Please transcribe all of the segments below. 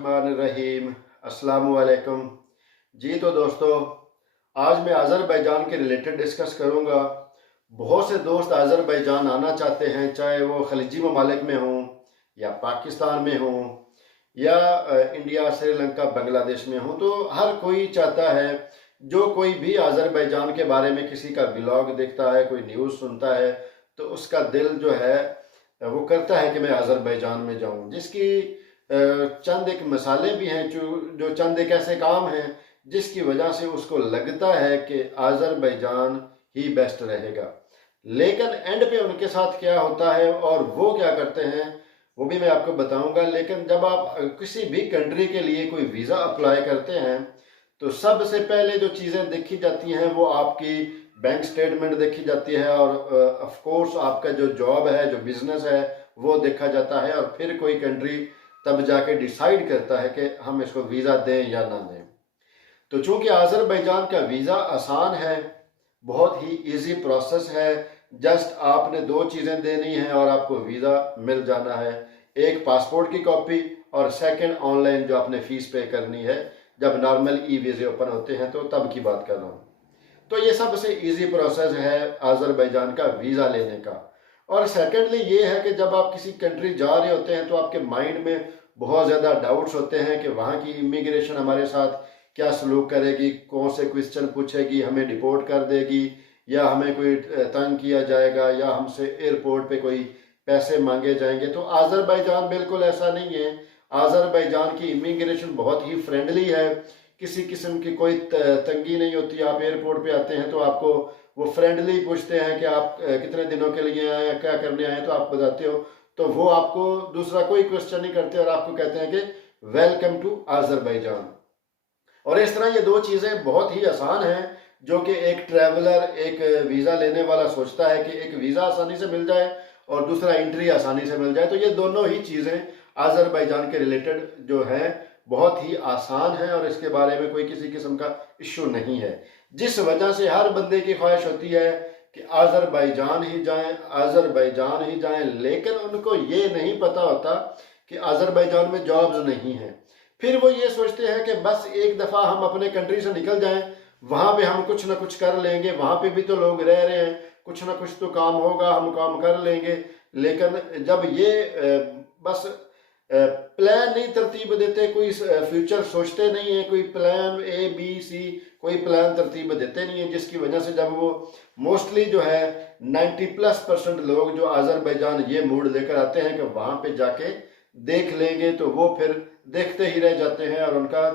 बिस्मिल्लाहिर्रहमानिर्रहीम। अस्सलामु अलैकुम। जी तो दोस्तों, आज मैं अज़रबैजान के रिलेटेड डिस्कस करूँगा। बहुत से दोस्त अज़रबैजान आना चाहते हैं, चाहे वो खलीजी ममालिक में हों या पाकिस्तान में हों या इंडिया, श्रीलंका, बांग्लादेश में हों। तो हर कोई चाहता है, जो कोई भी अज़रबैजान के बारे में किसी का ब्लॉग देखता है, कोई न्यूज़ सुनता है, तो उसका दिल जो है वो करता है कि मैं अज़रबैजान में जाऊं। जिसकी चंद एक मिसालें भी हैं, जो चंद एक ऐसे काम हैं जिसकी वजह से उसको लगता है कि अज़रबैजान ही बेस्ट रहेगा। लेकिन एंड पे उनके साथ क्या होता है और वो क्या करते हैं, वो भी मैं आपको बताऊंगा। लेकिन जब आप किसी भी कंट्री के लिए कोई वीज़ा अप्लाई करते हैं, तो सबसे पहले जो चीज़ें देखी जाती हैं वो आपकी बैंक स्टेटमेंट देखी जाती है, और ऑफ कोर्स आपका जो जॉब है, जो बिजनेस है, वो देखा जाता है। और फिर कोई कंट्री तब जाके डिसाइड करता है कि हम इसको वीज़ा दें या ना दें। तो चूंकि अज़रबैजान का वीज़ा आसान है, बहुत ही इजी प्रोसेस है। जस्ट आपने दो चीज़ें देनी है और आपको वीज़ा मिल जाना है। एक पासपोर्ट की कॉपी, और सेकंड ऑनलाइन जो आपने फ़ीस पे करनी है। जब नॉर्मल ई वीज़े ओपन होते हैं तो तब की बात कर रहा हूँ। तो ये सबसे इजी प्रोसेस है अज़रबैजान का वीज़ा लेने का। और सेकेंडली ये है कि जब आप किसी कंट्री जा रहे होते हैं तो आपके माइंड में बहुत ज़्यादा डाउट्स होते हैं कि वहाँ की इमिग्रेशन हमारे साथ क्या सलूक करेगी, कौन से क्वेश्चन पूछेगी, हमें डिपोर्ट कर देगी, या हमें कोई तंग किया जाएगा, या हमसे एयरपोर्ट पे कोई पैसे मांगे जाएंगे। तो अज़रबैजान बिल्कुल ऐसा नहीं है। अज़रबैजान की इमिग्रेशन बहुत ही फ्रेंडली है, किसी किस्म की कोई तंगी नहीं होती। आप एयरपोर्ट पे आते हैं तो आपको वो फ्रेंडली पूछते हैं कि आप कितने दिनों के लिए आए हैं, क्या करने आए हैं, तो आप बताते हो, तो वो आपको दूसरा कोई क्वेश्चन नहीं करते और आपको कहते हैं कि वेलकम टू अज़रबैजान। और इस तरह ये दो चीज़ें बहुत ही आसान हैं, जो कि एक ट्रैवलर, एक वीज़ा लेने वाला सोचता है कि एक वीज़ा आसानी से मिल जाए और दूसरा एंट्री आसानी से मिल जाए। तो ये दोनों ही चीज़ें अज़रबैजान के रिलेटेड जो हैं बहुत ही आसान है, और इसके बारे में कोई किसी किस्म का इशू नहीं है। जिस वजह से हर बंदे की ख्वाहिश होती है कि अज़रबैजान ही जाएं, अज़रबैजान ही जाएं। लेकिन उनको ये नहीं पता होता कि अज़रबैजान में जॉब्स नहीं हैं। फिर वो ये सोचते हैं कि बस एक दफ़ा हम अपने कंट्री से निकल जाएं, वहाँ पे हम कुछ ना कुछ कर लेंगे, वहाँ पे भी तो लोग रह रहे हैं, कुछ ना कुछ तो काम होगा, हम काम कर लेंगे। लेकिन जब ये बस प्लान नहीं तरतीब देते, कोई फ्यूचर सोचते नहीं है, कोई प्लान ए बी सी, कोई प्लान तरतीब देते नहीं है, जिसकी वजह से जब वो मोस्टली जो है 90+% लोग जो अज़रबैजान ये मूड लेकर आते हैं कि वहाँ पे जाके देख लेंगे, तो वो फिर देखते ही रह जाते हैं और उनका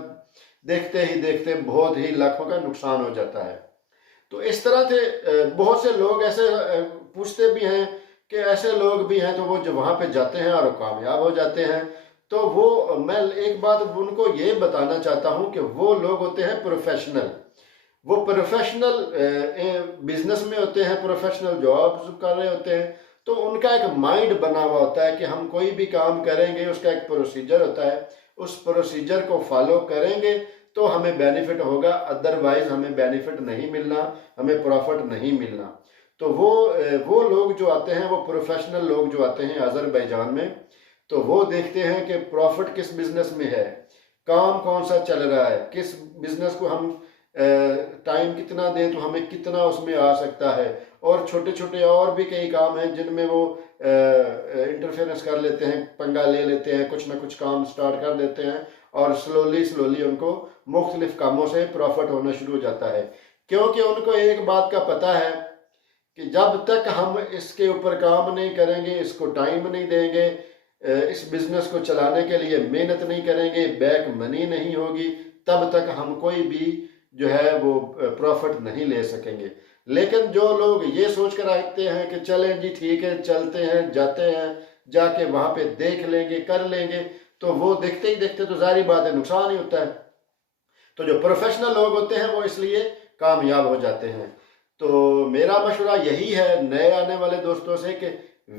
देखते ही देखते बहुत ही लाखों का नुकसान हो जाता है। तो इस तरह से बहुत से लोग ऐसे पूछते भी हैं कि ऐसे लोग भी हैं, तो वो जो वहाँ पे जाते हैं और कामयाब हो जाते हैं। तो वो मैं एक बात उनको ये बताना चाहता हूँ कि वो लोग होते हैं प्रोफेशनल। वो प्रोफेशनल बिजनेस में होते हैं, प्रोफेशनल जॉब्स कर रहे होते हैं। तो उनका एक माइंड बना हुआ होता है कि हम कोई भी काम करेंगे, उसका एक प्रोसीजर होता है, उस प्रोसीजर को फॉलो करेंगे तो हमें बेनिफिट होगा, अदरवाइज हमें बेनिफिट नहीं मिलना, हमें प्रॉफिट नहीं मिलना। तो वो लोग जो आते हैं, वो प्रोफेशनल लोग जो आते हैं अज़रबैजान में, तो वो देखते हैं कि प्रॉफिट किस बिजनेस में है, काम कौन सा चल रहा है, किस बिजनेस को हम टाइम कितना दें तो हमें कितना उसमें आ सकता है। और छोटे छोटे और भी कई काम हैं जिनमें वो इंटरफेरेंस कर लेते हैं, पंगा ले लेते हैं, कुछ ना कुछ काम स्टार्ट कर देते हैं, और स्लोली स्लोली उनको मुख्तलिफ कामों से प्रॉफिट होना शुरू हो जाता है। क्योंकि उनको एक बात का पता है कि जब तक हम इसके ऊपर काम नहीं करेंगे, इसको टाइम नहीं देंगे, इस बिजनेस को चलाने के लिए मेहनत नहीं करेंगे, बैक मनी नहीं होगी, तब तक हम कोई भी जो है वो प्रॉफिट नहीं ले सकेंगे। लेकिन जो लोग ये सोच कर आते हैं कि चलें जी ठीक है, चलते हैं, जाते हैं, जाके वहाँ पे देख लेंगे, कर लेंगे, तो वो देखते ही देखते तो जारी बात है नुकसान ही होता है। तो जो प्रोफेशनल लोग होते हैं वो इसलिए कामयाब हो जाते हैं। तो मेरा मशवरा यही है नए आने वाले दोस्तों से कि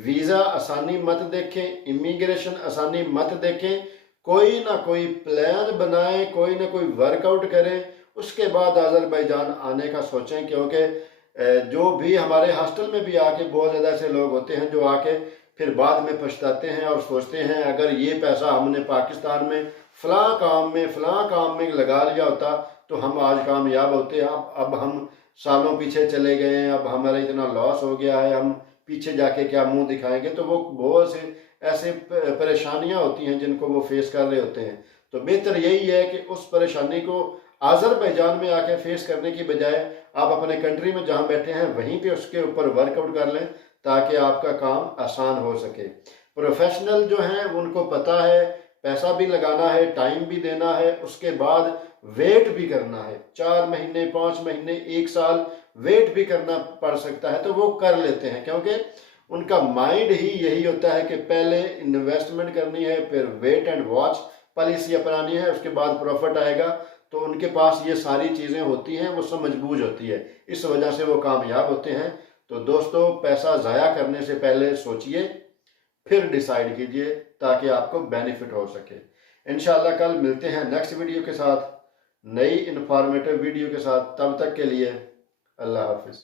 वीज़ा आसानी मत देखें, इमिग्रेशन आसानी मत देखें, कोई ना कोई प्लान बनाएं, कोई ना कोई वर्कआउट करें, उसके बाद अज़रबैजान आने का सोचें। क्योंकि जो भी हमारे हॉस्टल में भी आके बहुत ज़्यादा ऐसे लोग होते हैं जो आके फिर बाद में पछताते हैं और सोचते हैं अगर ये पैसा हमने पाकिस्तान में फ़लाँ काम में लगा लिया होता तो हम आज कामयाब होते। अब हम सालों पीछे चले गए हैं, अब हमारा इतना लॉस हो गया है, हम पीछे जाके क्या मुंह दिखाएंगे। तो वो बहुत से ऐसे परेशानियां होती हैं जिनको वो फेस कर रहे होते हैं। तो बेहतर यही है कि उस परेशानी को आज़रबाईजान में आके फेस करने की बजाय आप अपने कंट्री में जहाँ बैठे हैं वहीं पे उसके ऊपर वर्कआउट कर लें, ताकि आपका काम आसान हो सके। प्रोफेशनल जो हैं उनको पता है पैसा भी लगाना है, टाइम भी देना है, उसके बाद वेट भी करना है। 4 महीने, 5 महीने, 1 साल वेट भी करना पड़ सकता है, तो वो कर लेते हैं, क्योंकि उनका माइंड ही यही होता है कि पहले इन्वेस्टमेंट करनी है, फिर वेट एंड वॉच पॉलिसी अपनानी है, उसके बाद प्रॉफिट आएगा। तो उनके पास ये सारी चीज़ें होती हैं, वो समझबूझ होती है, इस वजह से वो कामयाब होते हैं। तो दोस्तों, पैसा ज़ाया करने से पहले सोचिए, फिर डिसाइड कीजिए, ताकि आपको बेनिफिट हो सके। इंशाल्लाह कल मिलते हैं नेक्स्ट वीडियो के साथ, नई इंफॉर्मेटिव वीडियो के साथ। तब तक के लिए अल्लाह हाफिज़।